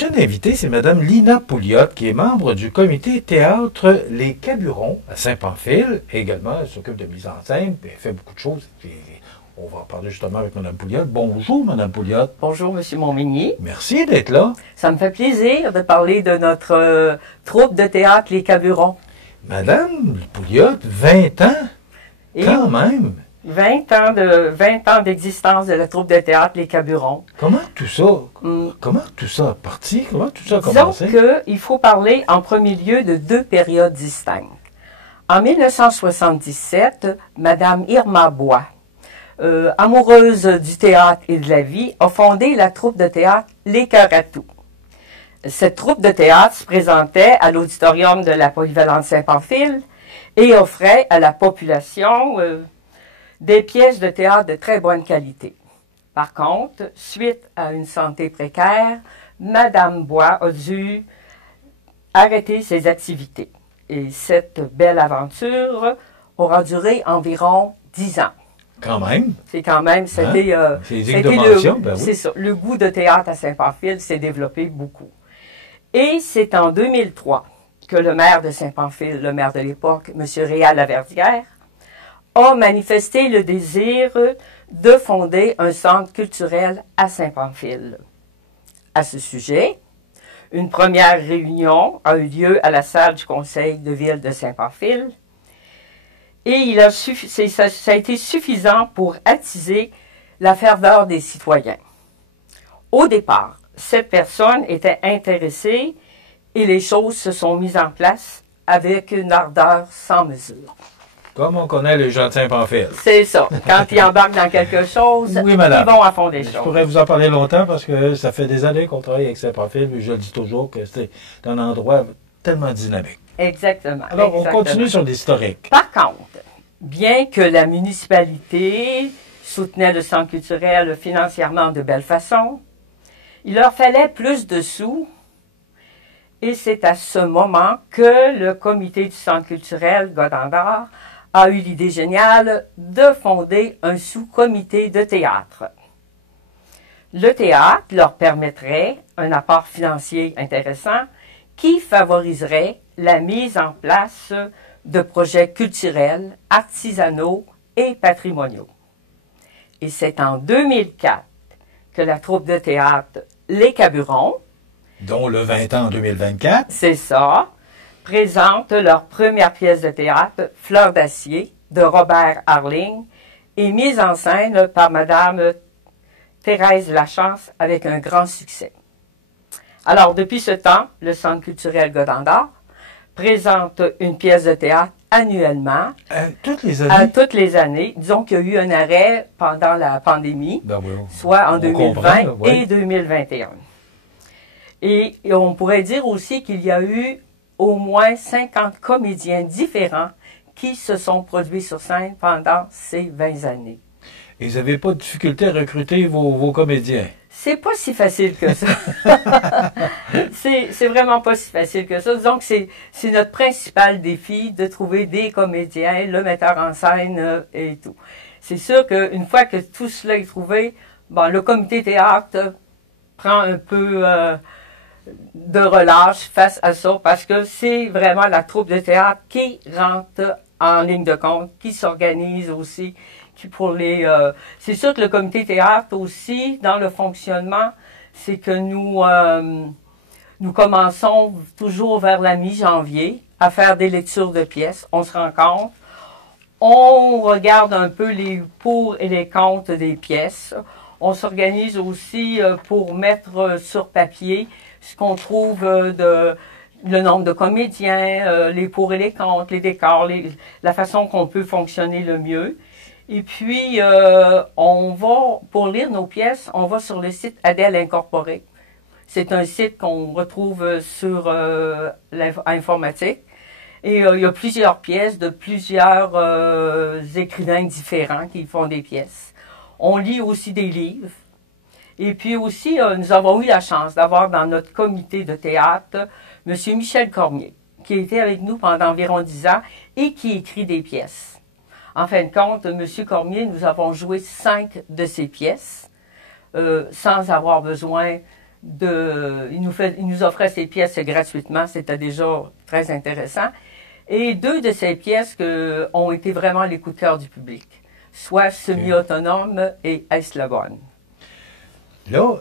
La prochaine invitée, c'est Mme Lina Pouliot, qui est membre du comité théâtre Les Caburons à Saint-Pamphile. Et également, elle s'occupe de mise en scène, puis elle fait beaucoup de choses. On va en parler justement avec Mme Pouliot. Bonjour, Mme Pouliot. Bonjour, M. Montmigny. Merci d'être là. Ça me fait plaisir de parler de notre troupe de théâtre Les Caburons. Madame Pouliot, 20 ans, Et quand même. 20 ans d'existence de la troupe de théâtre Les Caburons. Comment tout ça a parti? Comment tout ça a Disons commencé? qu'il faut parler en premier lieu de deux périodes distinctes. En 1977, Mme Irma Bois, amoureuse du théâtre et de la vie, a fondé la troupe de théâtre Les Cœurs à Tout. Cette troupe de théâtre se présentait à l'auditorium de la Polyvalente Saint-Pamphile et offrait à la population des pièces de théâtre de très bonne qualité. Par contre, suite à une santé précaire, Mme Bois a dû arrêter ses activités. Et cette belle aventure aura duré environ 10 ans. Quand même. C'est quand même, c'était oui. ça. Le goût de théâtre à Saint-Pamphile s'est développé beaucoup. Et c'est en 2003 que le maire de Saint-Pamphile, le maire de l'époque, M. Réal Laverdière, a manifesté le désir de fonder un centre culturel à Saint-Pamphile. À ce sujet, une première réunion a eu lieu à la salle du conseil de ville de Saint-Pamphile et ça a été suffisant pour attiser la ferveur des citoyens. Au départ, cette personne était intéressée et les choses se sont mises en place avec une ardeur sans mesure. Comme on connaît les gens de Saint-Pamphile. C'est ça. Quand ils embarquent dans quelque chose, oui, madame. Ils vont à fond des choses. Je pourrais vous en parler longtemps parce que ça fait des années qu'on travaille avec Saint-Pamphile, mais je le dis toujours que c'est un endroit tellement dynamique. Exactement. Alors, on continue sur l'historique. Par contre, bien que la municipalité soutenait le centre culturel financièrement de belle façon, il leur fallait plus de sous. Et c'est à ce moment que le comité du centre culturel Godendard a eu l'idée géniale de fonder un sous-comité de théâtre. Le théâtre leur permettrait un apport financier intéressant qui favoriserait la mise en place de projets culturels, artisanaux et patrimoniaux. Et c'est en 2004 que la troupe de théâtre Les Caburons, dont le 20 ans en 2024. C'est ça, présente leur première pièce de théâtre, Fleur d'acier, de Robert Harling, et mise en scène par Mme Thérèse Lachance avec un grand succès. Alors, depuis ce temps, le Centre culturel Godendard présente une pièce de théâtre annuellement. Toutes les années? À toutes les années. Disons qu'il y a eu un arrêt pendant la pandémie, soit en 2020 et 2021. Et on pourrait dire aussi qu'il y a eu au moins 50 comédiens différents qui se sont produits sur scène pendant ces 20 années. Et vous n'avez pas de difficulté à recruter vos comédiens? C'est pas si facile que ça. c'est vraiment pas si facile que ça. Donc, c'est notre principal défi de trouver des comédiens, le metteur en scène et tout. C'est sûr qu'une fois que tout cela est trouvé, bon, le comité théâtre prend un peu de relâche face à ça parce que c'est vraiment la troupe de théâtre qui rentre en ligne de compte, qui s'organise aussi, qui pour les... c'est sûr que le comité théâtre aussi, dans le fonctionnement, c'est que nous commençons toujours vers la mi-janvier à faire des lectures de pièces. On se rencontre, on regarde un peu les pour et les contre des pièces. On s'organise aussi pour mettre sur papier ce qu'on trouve le nombre de comédiens, les pour et les contre, les décors, la façon qu'on peut fonctionner le mieux. Et puis, pour lire nos pièces, on va sur le site Adèle Incorporé. C'est un site qu'on retrouve sur l'informatique. Et il y a plusieurs pièces de plusieurs écrivains différents qui font des pièces. On lit aussi des livres. Et puis aussi, nous avons eu la chance d'avoir dans notre comité de théâtre M. Michel Cormier, qui a été avec nous pendant environ 10 ans et qui écrit des pièces. En fin de compte, M. Cormier, nous avons joué 5 de ses pièces sans avoir besoin il nous offrait ces pièces gratuitement, c'était déjà très intéressant. Et 2 de ces pièces ont été vraiment les coups de cœur du public, soit Semi-autonome et Est-ce la bonne? Là,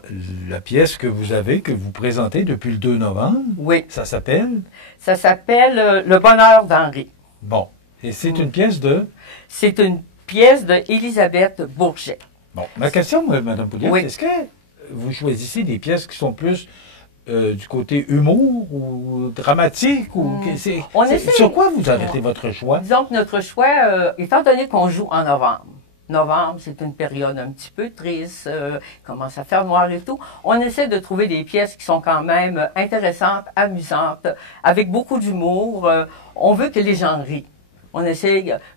la pièce que vous présentez depuis le 2 novembre, oui. Ça s'appelle? Ça s'appelle Le bonheur d'Henri. Bon. Et c'est une pièce de? C'est une pièce d'Élisabeth Bourget. Bon. Ma question, Mme Pouliot, oui. Est-ce que vous choisissez des pièces qui sont plus du côté humour ou dramatique? Ou sur quoi vous arrêtez votre choix? Disons que notre choix, étant donné qu'on joue en novembre, c'est une période un petit peu triste, commence à faire noir et tout. On essaie de trouver des pièces qui sont quand même intéressantes, amusantes, avec beaucoup d'humour. On veut que les gens rient.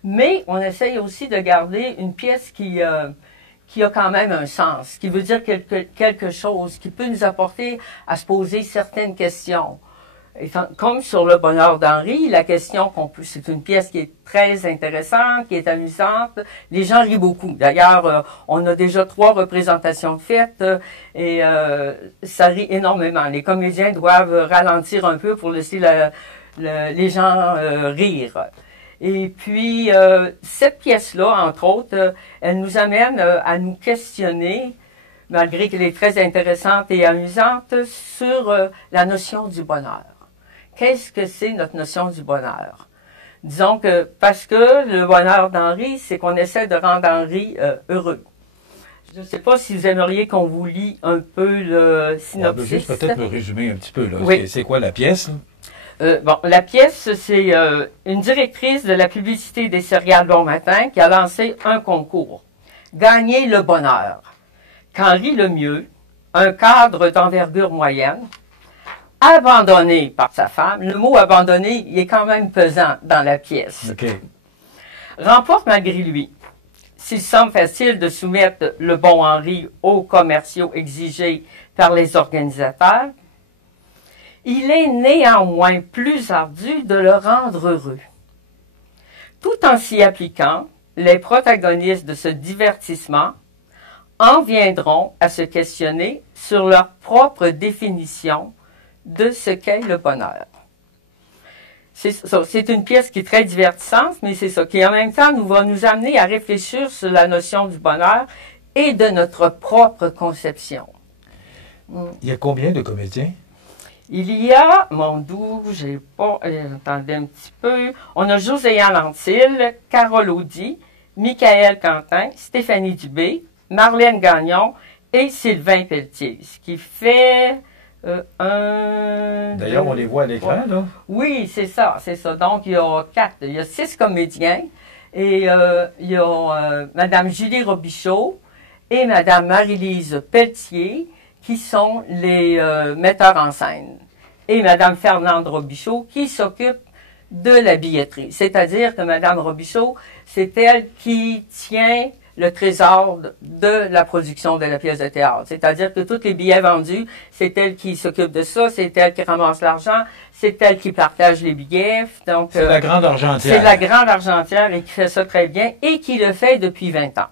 Mais on essaye aussi de garder une pièce qui a quand même un sens, qui veut dire quelque chose, qui peut nous apporter à se poser certaines questions. Et comme sur Le bonheur d'Henri, la question c'est une pièce qui est très intéressante, qui est amusante. Les gens rient beaucoup. D'ailleurs, on a déjà 3 représentations faites et ça rit énormément. Les comédiens doivent ralentir un peu pour laisser les gens rire. Et puis, cette pièce-là, entre autres, elle nous amène à nous questionner, malgré qu'elle est très intéressante et amusante, sur la notion du bonheur. Qu'est-ce que c'est notre notion du bonheur? Disons que, parce que le bonheur d'Henri, c'est qu'on essaie de rendre Henri heureux. Je ne sais pas si vous aimeriez qu'on vous lit un peu le synopsis. Juste peut-être me résumer un petit peu. Là. Oui. C'est quoi la pièce? La pièce, c'est une directrice de la publicité des céréales Bon Matin qui a lancé un concours. Gagner le bonheur. Qu'Henri Lemieux, un cadre d'envergure moyenne, abandonné par sa femme, le mot abandonné, il est quand même pesant dans la pièce, remporte malgré lui. S'il semble facile de soumettre le bon Henri aux commerciaux exigés par les organisateurs, il est néanmoins plus ardu de le rendre heureux. Tout en s'y appliquant, les protagonistes de ce divertissement en viendront à se questionner sur leur propre définition de ce qu'est le bonheur. C'est une pièce qui est très divertissante, mais c'est ça, qui en même temps va nous amener à réfléchir sur la notion du bonheur et de notre propre conception. Il y a combien de comédiens? Il y a, attendez un petit peu, on a Joséanne Lantil, Carole Audy, Michael Quentin, Stéphanie Dubé, Marlène Gagnon et Sylvain Pelletier, ce qui fait D'ailleurs, on les voit à l'écran, là. Oui, c'est ça. Donc, il y a 6 comédiens et il y a Mme Julie Robichaud et Mme Marie-Lise Pelletier qui sont les metteurs en scène. Et Mme Fernande Robichaud qui s'occupe de la billetterie. C'est-à-dire que Mme Robichaud, c'est elle qui tient le trésor de la production de la pièce de théâtre. C'est-à-dire que tous les billets vendus, c'est elle qui s'occupe de ça, c'est elle qui ramasse l'argent, c'est elle qui partage les billets. Donc, c'est la grande argentière. C'est la grande argentière et qui fait ça très bien et qui le fait depuis 20 ans.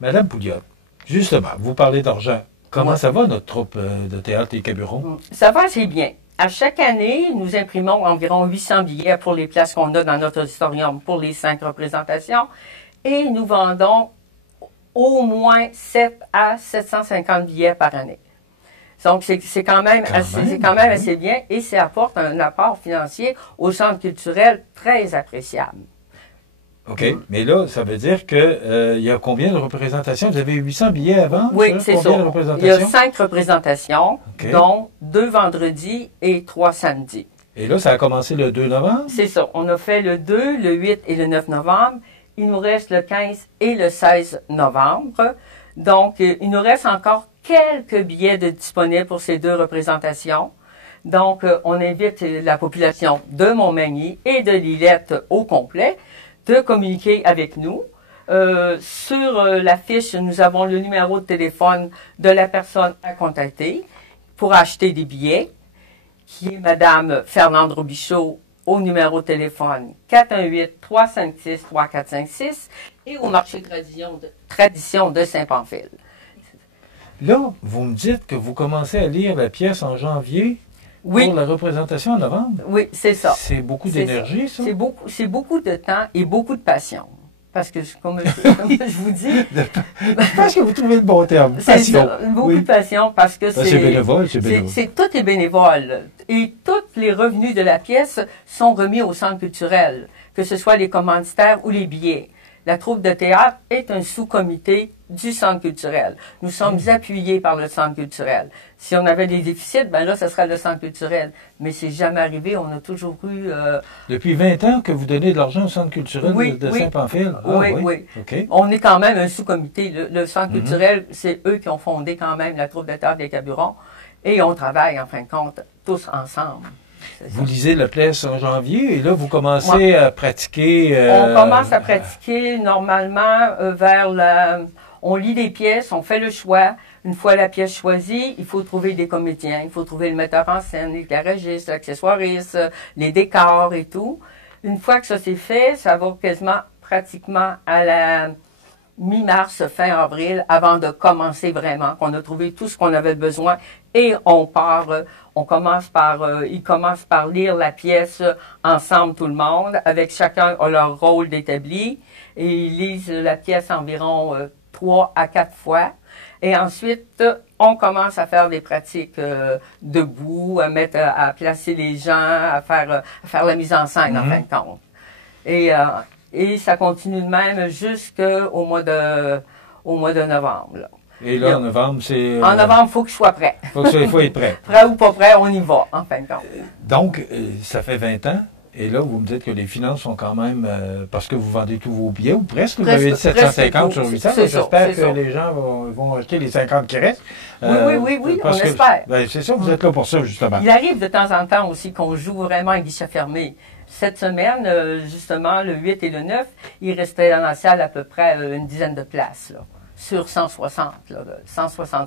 Madame Pouliot, justement, vous parlez d'argent. Comment ça va, notre troupe de théâtre Les Caburons? Ça va assez bien. À chaque année, nous imprimons environ 800 billets pour les places qu'on a dans notre auditorium pour les 5 représentations et nous vendons au moins 7 à 750 billets par année. Donc, c'est quand même assez bien et ça apporte un apport financier au centre culturel très appréciable. OK. Mais là, ça veut dire que il y a combien de représentations? Vous avez 800 billets avant? Oui, c'est ça. Il y a 5 représentations, dont 2 vendredis et 3 samedis. Et là, ça a commencé le 2 novembre? C'est ça. On a fait le 2, le 8 et le 9 novembre. Il nous reste le 15 et le 16 novembre. Donc, il nous reste encore quelques billets disponibles pour ces 2 représentations. Donc, on invite la population de Montmagny et de Lillette au complet de communiquer avec nous. Sur l'affiche, nous avons le numéro de téléphone de la personne à contacter pour acheter des billets, qui est Mme Fernande Robichaud, au numéro de téléphone 418-356-3456 et au marché tradition de Saint-Pamphile. Là, vous me dites que vous commencez à lire la pièce en janvier Oui, pour la représentation en novembre. oui, c'est ça. C'est beaucoup C'est d'énergie, ça? C'est beaucoup de temps et beaucoup de passion. Parce que, comme je vous dis, Je pense que vous trouvez le bon terme. c'est Passion. ça, beaucoup Oui. de passion parce que C'est bénévole, c'est bénévole. tout est bénévole. Et tous les revenus de la pièce sont remis au centre culturel, que ce soit les commanditaires ou les billets. La troupe de théâtre est un sous-comité du centre culturel. Nous sommes appuyés par le centre culturel. Si on avait des déficits, ben là, ce serait le centre culturel. Mais c'est jamais arrivé. On a toujours eu... Depuis 20 ans que vous donnez de l'argent au centre culturel de Saint-Pamphile? Ah, oui. OK. On est quand même un sous-comité. Le centre culturel, c'est eux qui ont fondé quand même la troupe de théâtre des Caburons. Et on travaille, en fin de compte, tous ensemble. Vous lisez la pièce en janvier et là, vous commencez à pratiquer... On commence à pratiquer normalement vers la... On lit des pièces, on fait le choix. Une fois la pièce choisie, il faut trouver des comédiens, il faut trouver le metteur en scène, l'éclairagiste, l'accessoiriste, les décors et tout. Une fois que ça c'est fait, ça va quasiment pratiquement à la mi-mars, fin avril, avant de commencer vraiment, qu'on a trouvé tout ce qu'on avait besoin et on part, ils commencent par lire la pièce ensemble tout le monde, avec chacun a leur rôle d'établi et ils lisent la pièce environ 3 à 4 fois. Et ensuite, on commence à faire des pratiques debout, à placer les gens, à faire la mise en scène, en fin de compte. Et ça continue de même jusqu'au mois de novembre. Là. Et là, en novembre, c'est... En novembre, il faut que je sois prêt. Il faut être prêt. Prêt ou pas prêt, on y va, en fin de compte. Donc, ça fait 20 ans. Et là, vous me dites que les finances sont quand même... parce que vous vendez tous vos billets, ou presque. Vous avez dit 750 sur 800. J'espère que les gens vont acheter les 50 qui restent. Oui, on espère. C'est ça, vous êtes là pour ça, justement. Il arrive de temps en temps aussi qu'on joue vraiment à guichet fermé. Cette semaine, justement, le 8 et le 9, il restait dans la salle à peu près une dizaine de places, là, sur 160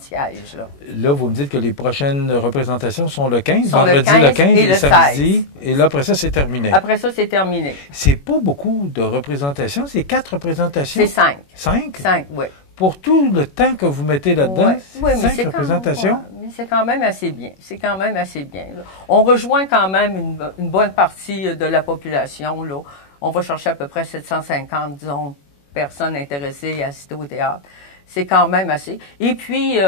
sièges. Là, vous me dites que les prochaines représentations sont le 15, vendredi le 15 et le samedi. 16. Et là, après ça, c'est terminé. Après ça, c'est terminé. C'est pas beaucoup de représentations, c'est 4 représentations. C'est 5. 5? 5, oui. Pour tout le temps que vous mettez là-dedans, oui, 5 représentations? Mais c'est quand même assez bien. C'est quand même assez bien. Là. On rejoint quand même une bonne partie de la population. Là. On va chercher à peu près 750, disons, personnes intéressées à assister au théâtre. C'est quand même assez. Et puis,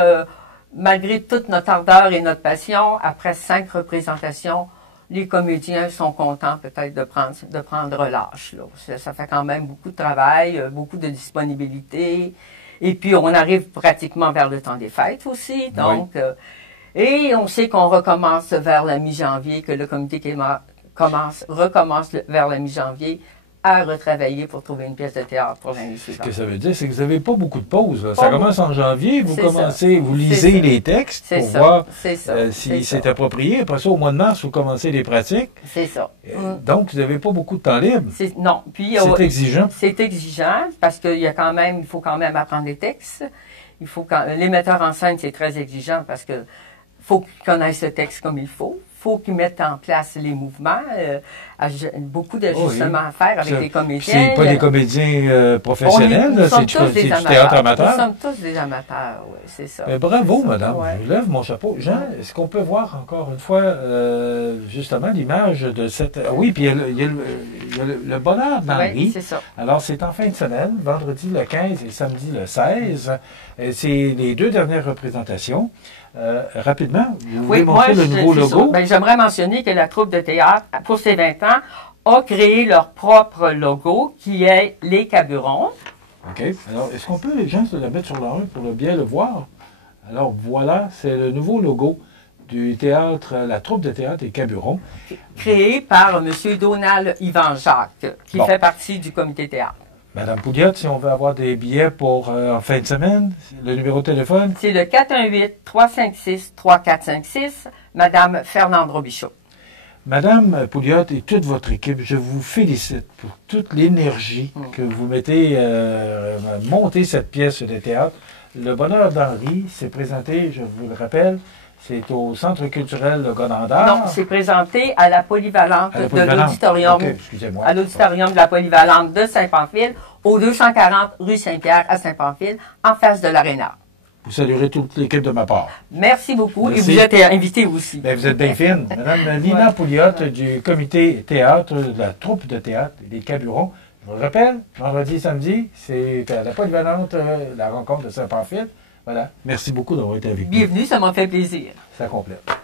malgré toute notre ardeur et notre passion, après 5 représentations, les comédiens sont contents peut-être de prendre relâche. Là. Ça fait quand même beaucoup de travail, beaucoup de disponibilité. Et puis, on arrive pratiquement vers le temps des fêtes aussi. Donc, et on sait qu'on recommence vers la mi-janvier, que le comité recommence vers la mi-janvier à retravailler pour trouver une pièce de théâtre pour l'année suivante. Ce que ça veut dire, c'est que vous n'avez pas beaucoup de pauses. Là. Ça commence en janvier, vous lisez les textes pour voir si c'est approprié. Après ça, au mois de mars, vous commencez les pratiques. C'est ça. Donc, vous n'avez pas beaucoup de temps libre. Non. Puis, c'est exigeant. C'est exigeant parce qu'il faut quand même apprendre les textes. Les metteurs en scène, c'est très exigeant parce que faut qu'ils connaissent le texte comme il faut. Faut qu'ils mettent en place les mouvements, beaucoup d'ajustements à faire avec les comédiens. C'est pas des comédiens professionnels, c'est du théâtre amateur. Nous sommes tous des amateurs, oui, c'est ça. Bravo, madame. Je lève mon chapeau. Jean, est-ce qu'on peut voir encore une fois, justement, l'image de cette... Oui, puis il y a le bonheur d'Henri. Oui, c'est ça. Alors, c'est en fin de semaine, vendredi le 15 et samedi le 16. C'est les 2 dernières représentations. Rapidement, vous voulez montrer le nouveau logo? J'aimerais mentionner que la troupe de théâtre, pour ses 20 ans, a créé leur propre logo, qui est les Caburons. OK. Alors, est-ce qu'on peut, les gens, se le mettre sur leur 1 pour bien le voir? Alors, voilà, c'est le nouveau logo du théâtre, la troupe de théâtre des Caburons. Créé par M. Donald Yvan Jacques, qui fait partie du comité théâtre. Madame Pouliot, si on veut avoir des billets pour en fin de semaine, le numéro de téléphone? C'est le 418-356-3456, Madame Fernande Robichaud. Madame Pouliot et toute votre équipe, je vous félicite pour toute l'énergie que vous mettez à monter cette pièce de théâtre. Le bonheur d'Henri s'est présenté, je vous le rappelle, c'est au Centre culturel de Godendard. Non, c'est présenté à la polyvalente de l'auditorium. Excusez-moi. À l'auditorium de la polyvalente de Saint-Pamphile, au 240 rue Saint-Pierre à Saint-Pamphile, en face de l'aréna. Vous saluerez toute l'équipe de ma part. Merci beaucoup. Merci. Et vous êtes invité aussi. Bien, vous êtes bien fine. Madame Lina Pouliot du comité théâtre, de la troupe de théâtre des Caburons. Je vous le rappelle, vendredi, samedi, c'est à la polyvalente, la rencontre de Saint-Pamphile. Voilà. Merci beaucoup d'avoir été avec nous. Bienvenue, ça m'a fait plaisir. Ça complète.